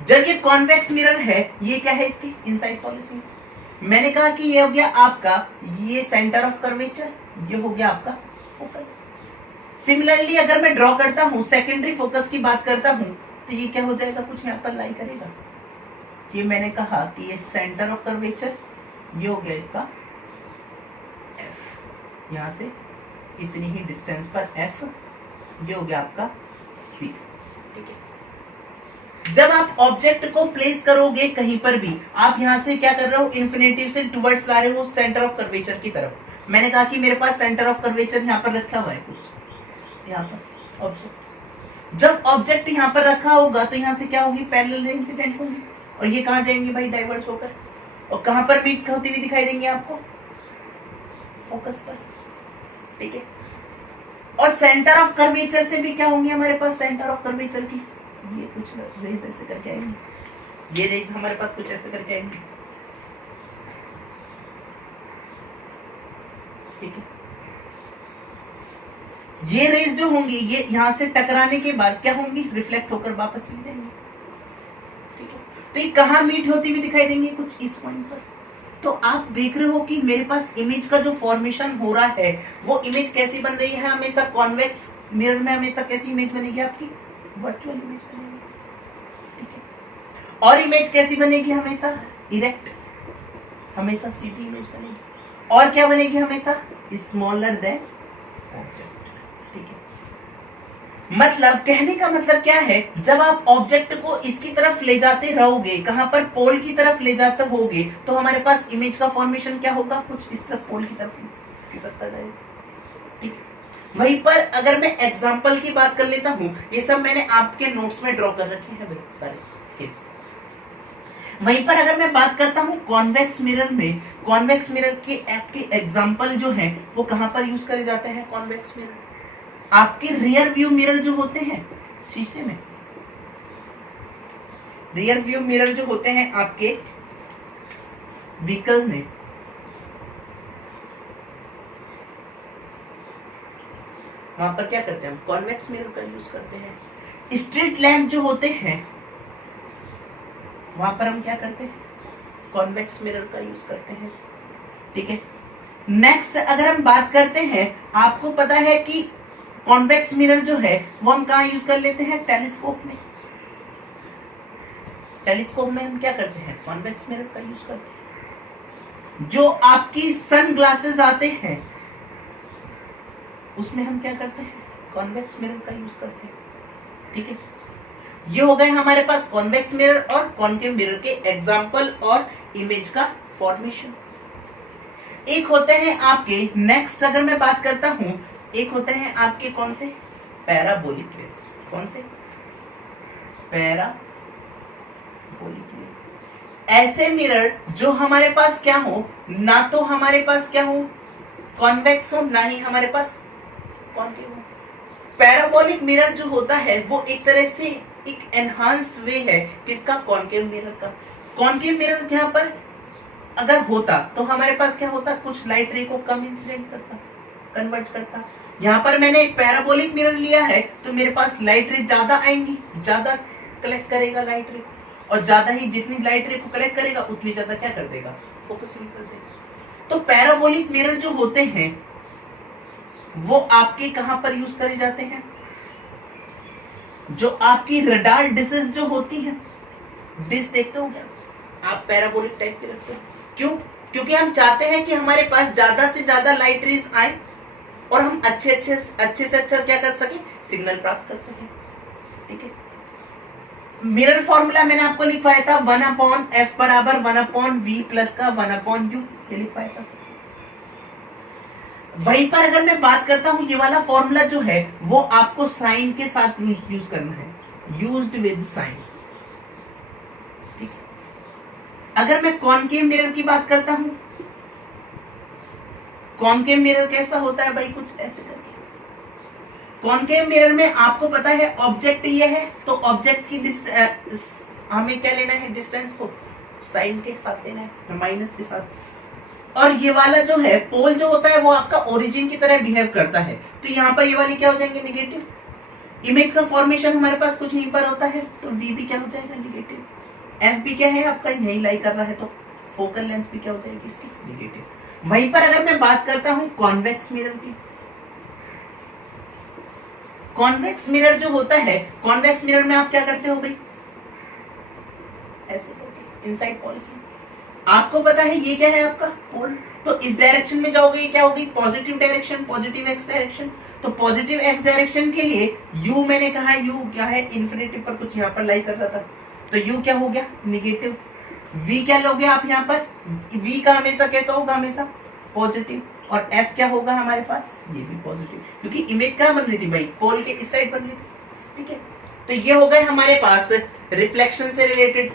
जब ये कॉन्वेक्स मिरर है, ये क्या है, इसकी इनसाइड पॉलिसी। मैंने कहा कि ये हो गया आपका, ये सेंटर ऑफ कर्वेचर, ये हो गया आपका फोकल। सिमिलरली अगर मैं ड्रॉ करता हूं, सेकेंडरी फोकस की बात करता हूं, तो ये क्या हो जाएगा, कुछ यहां पर लाई करेगा। ये मैंने कहा कि ये सेंटर ऑफ कर्वेचर, ये हो गया इसका एफ, यहां से इतनी ही डिस्टेंस पर एफ, ये हो गया आपका सी। ठीक है, जब आप ऑब्जेक्ट को प्लेस करोगे कहीं पर भी, आप यहां से क्या कर रहे हो, इन्फिनिटिव से टुवर्ड्स ला रहे हो सेंटर ऑफ कर्वेचर की तरफ। मैंने कहा कि मेरे पास सेंटर ऑफ कर्वेचर यहां पर रखा हुआ है, कुछ यहां पर ऑब्जेक्ट। जब ऑब्जेक्ट यहां पर रखा होगा तो यहां से क्या होगी, पैरेलल रे इंसिडेंट होगी, और ये कहां जाएंगे भाई, डाइवर्ज होकर। और कहां पर मीट होती हुई दिखाई देंगे आपको, फोकस पर। ठीक है, और सेंटर ऑफ कर्वेचर से भी क्या होंगी हमारे पास, सेंटर ऑफ कर्वेचर की ये कुछ रेज ऐसे करके आएंगी, ये रेज हमारे पास कुछ ऐसे करके आएंगी। ठीक है, ये रेज जो होंगी ये यहां से टकराने के बाद क्या होंगी, रिफ्लेक्ट होकर वापस चली जाएंगी। ठीक है, तो ये कहां मीट होती हुई दिखाई देंगी, कुछ इस पॉइंट पर। तो आप देख रहे हो कि मेरे पास इमेज का जो फॉर्मेशन हो रहा है वो इमेज कैसी बन रही है, हमेशा कॉन्वेक्स मिरर में हमेशा कैसी इमेज बनेगी, आपकी वर्चुअल इमेज बनेगी। ठीक है, और इमेज कैसी बनेगी, हमेशा इरेक्ट, हमेशा सीधी इमेज बनेगी। और क्या बनेगी, हमेशा स्मॉलर देन ऑब्जेक्ट। ठीक है, मतलब कहने का मतलब क्या है, जब आप ऑब्जेक्ट को इसकी तरफ ले जाते रहोगे, कहां पर, पोल की तरफ ले जाते होगे, तो हमारे पास इमेज का फॉर्मेशन क्या होगा, कुछ इस तरफ पोल की तरफ खिसकता जाएगा। ठीक है, वहीं पर अगर मैं एग्जांपल की बात कर लेता हूं, ये सब मैंने आपके नोट्स में ड्रॉ कर रखे हैं सारे केस। वहीं पर अगर मैं बात करता हूं कॉन्वेक्स मिरर में, कॉन्वेक्स मिरर के आपके एग्जांपल जो हैं वो कहां पर यूज करे जाते हैं, कॉन्वेक्स मिरर आपके रियर व्यू मिरर जो होते हैं शीशे में, रियर व्यू मिरर जो होते हैं आपके व्हीकल में, वहां पर क्या करते हैं हम, कॉन्वेक्स मिरर का यूज करते हैं। स्ट्रीट लैंप जो होते हैं वहां पर हम क्या करते हैं, कॉन्वेक्स मिरर का यूज करते हैं। ठीक है, नेक्स्ट अगर हम बात करते हैं, आपको पता है कि कॉन्वेक्स मिरर जो है वो हम कहां यूज कर लेते हैं, टेलीस्कोप में। टेलीस्कोप में हम क्या करते हैं, कॉन्वेक्स मिरर का यूज करते हैं। जो आपकी सन ग्लासेस आते हैं उसमें हम क्या करते हैं, कॉन्वेक्स मिरर का यूज करते हैं। ठीक है, ये हो गए हमारे पास कॉन्वेक्स मिरर और कॉनकेव मिरर के एग्जांपल और इमेज का फॉर्मेशन। एक होते हैं आपके, नेक्स्ट अगर मैं बात करता हूं, एक होते हैं आपके कौन से, पैराबोलिक मिरर। कौन से, पैराबोलिक मिरर। ऐसे मिरर जो हमारे पास क्या हो, ना तो हमारे पास क्या हो, कॉन्वेक्स हो, ना ही हमारे पास कॉनकेव हो। पैराबोलिक मिरर जो होता है वो एक तरह से एक एनहांस वे है किसका, कॉनकेव मिरर का। कॉनकेव मिरर यहाँ पर अगर होता तो हमारे पास क्या होता, कुछ लाइट रे को कम इंसिडेंट करता, कन्वर्ट करता। यहाँ पर मैंने एक पैराबोलिक मिरर लिया है तो मेरे पास लाइट रे ज्यादा आएंगी, ज्यादा कलेक्ट करेगा लाइट रे, और ज्यादा ही जितनी लाइट रे को कलेक्ट करेगा उतनी ज्यादा क्या कर देगा, फोकसिंग कर देगा। तो पैराबोलिक मिरर जो होते हैं वो आपके कहां पर यूज करे जाते हैं, जो आपकी रडार डिशेस जो होती हैं, डिश देखते हो क्या आप, पैराबोलिक टाइप के रखते हो, क्यों, क्योंकि हम चाहते हैं कि हमारे पास ज्यादा से ज्यादा लाइट रेज आए और हम अच्छे से अच्छा क्या कर सके, सिग्नल प्राप्त कर सके। ठीक है, मिरर फॉर्मूला मैंने आपको लिखवाया था 1/f बराबर 1/v प्लस का 1/u, ये लिखवाया था। वहीं पर अगर मैं बात करता हूं, ये वाला फॉर्मूला जो है वो आपको साइन के साथ यूज करना है, यूज्ड विद साइन। ठीक है, अगर मैं कॉनकेव मिरर की बात करता हूं, कॉनकेव मिरर कैसा होता है भाई, कुछ ऐसे करके। कॉनकेव मिरर में आपको पता है ऑब्जेक्ट ये है, तो ऑब्जेक्ट की हमें क्या लेना है, डिस्टेंस को साइन के साथ लेना है, माइनस के साथ। और ये वाला जो है पोल जो होता है वो आपका ओरिजिन की तरह बिहेव करता है, तो यहाँ पर ये वाली क्या हो जाएंगे, निगेटिव। इमेज का फॉर्मेशन हमारे पास कुछ यहीं पर होता है, तो वी भी क्या हो जाएगा, निगेटिव। एफ भी क्या है आपका, यही लाई कर रहा है, तो फोकल लेंथ भी क्या हो जाएगी इसकी, निगेटिव। वहीं पर अगर मैं बात करता हूं कॉन्वेक्स मिरर की, कॉन्वेक्स मिरर जो होता है, कॉन्वेक्स मिरर में आप क्या करते हो भाई, ऐसे करके इनसाइड पॉलिसी, आपको पता है ये क्या है आपका पोल, तो इस डायरेक्शन में जाओगे, ये क्या होगी, positive direction, positive x direction. तो पॉजिटिव एक्स डायरेक्शन के लिए यू मैंने कहा, यू क्या है, इन्फिनिटी पर कुछ यहाँ पर लाई कर रहा था, तो यू क्या हो गया, निगेटिव। वी क्या लोगे आप यहाँ पर, वी का हमेशा कैसा होगा, हमेशा पॉजिटिव। और एफ क्या होगा हमारे पास, ये भी पॉजिटिव, क्योंकि इमेज कहाँ बन रही थी भाई, पोल के इस साइड बन रही थी। ठीक है, तो ये हो गए हमारे पास रिफ्लेक्शन से रिलेटेड।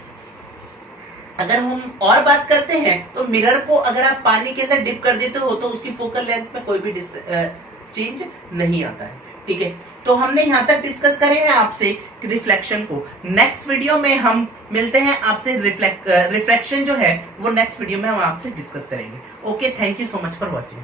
अगर हम और बात करते हैं तो मिरर को अगर आप पानी के अंदर डिप कर देते हो तो उसकी फोकल लेंथ में कोई भी चेंज नहीं आता है। ठीक है, तो हमने यहाँ तक डिस्कस करे हैं आपसे रिफ्लेक्शन को। नेक्स्ट वीडियो में हम मिलते हैं आपसे, रिफ्लेक्शन जो है वो नेक्स्ट वीडियो में हम आपसे डिस्कस करेंगे। Okay, thank you so much for watching.